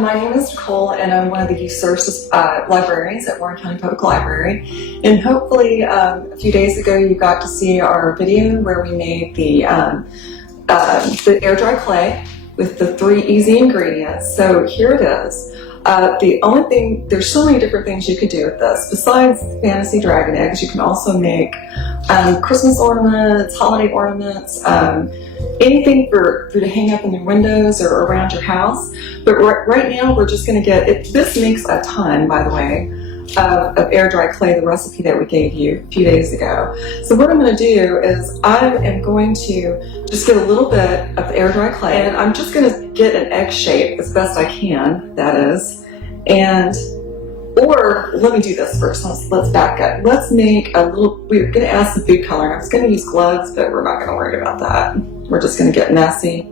my name is Nicole, and I'm one of the youth services librarians at Warren County Public Library. And hopefully, a few days ago, you got to see our video where we made the air dry clay with the 3 easy ingredients. So here it is. The only thing, there's so many different things you could do with this. Besides fantasy dragon eggs, you can also make Christmas ornaments, holiday ornaments, anything for to hang up in your windows or around your house. But right now we're just going to get it. This makes a ton, by the way, of air dry clay, the recipe that we gave you a few days ago. So what I'm going to do is I am going to just get a little bit of air dry clay, and I'm just going to get an egg shape as best I can, that is. Or let me do this first. Let's back up. Let's make a little, we're going to add some food coloring. I was going to use gloves, but we're not going to worry about that. We're just going to get messy.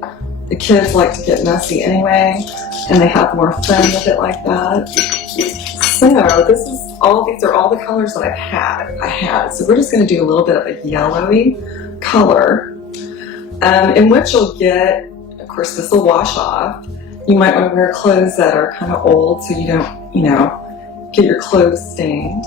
The kids like to get messy anyway, and they have more fun with it like that. So these are all the colors that I had. So we're just going to do a little bit of a yellowy color, in which you'll get, of course, this will wash off. You might want to wear clothes that are kind of old so you don't, get your clothes stained.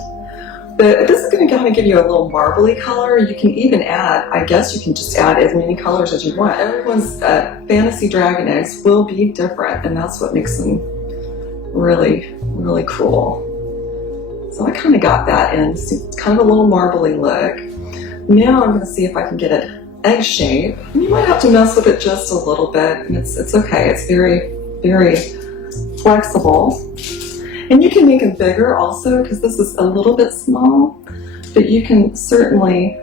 But this is going to kind of give you a little marbly color. You can even add, I guess you can just add as many colors as you want. Everyone's fantasy dragon eggs will be different, and that's what makes them really, really cool. So I kind of got that in. It's kind of a little marbly look. Now I'm going to see if I can get an egg shape. And you might have to mess with it just a little bit, and it's okay. It's very, very flexible. And you can make them bigger also, because this is a little bit small, but you can certainly,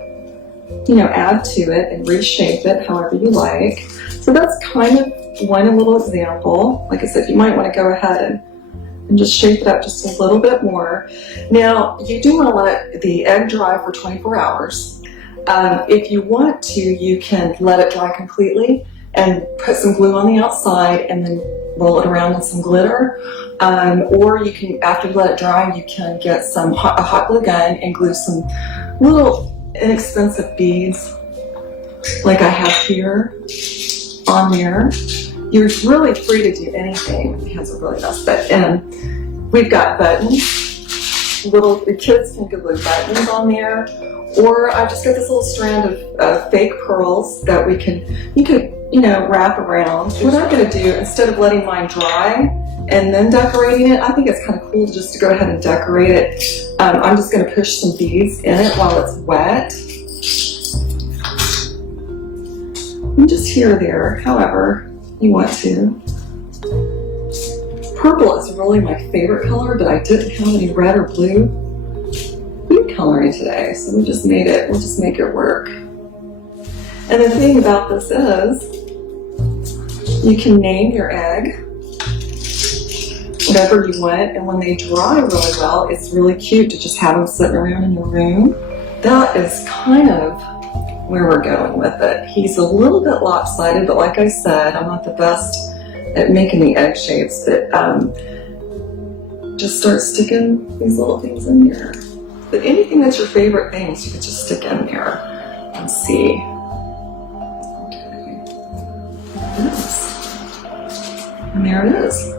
add to it and reshape it however you like. So that's kind of one little example. Like I said, you might want to go ahead and just shape it up just a little bit more. Now, you do want to let the egg dry for 24 hours. If you want to, you can let it dry completely and put some glue on the outside and then roll it around with some glitter. Or you can, after you let it dry, you can get a hot glue gun and glue some little inexpensive beads like I have here on there. You're really free to do anything. My hands are really messed up. And we've got buttons. The kids can glue buttons on there. Or I just got this little strand of fake pearls that you could wrap around. What I'm going to do, instead of letting mine dry and then decorating it, I think it's kind of cool just to go ahead and decorate it. I'm just going to push some beads in it while it's wet. And just here or there, however you want to. Purple is really my favorite color, but I didn't have any red or blue food coloring today, so we'll just make it work. And the thing about this is, you can name your egg whatever you want, and when they dry really well, it's really cute to just have them sitting around in your room. That is kind of where we're going with it. He's a little bit lopsided, but like I said, I'm not the best at making the egg shapes, but just start sticking these little things in here. But anything that's your favorite things, you can just stick in there and see. Okay. Yes. And there it is.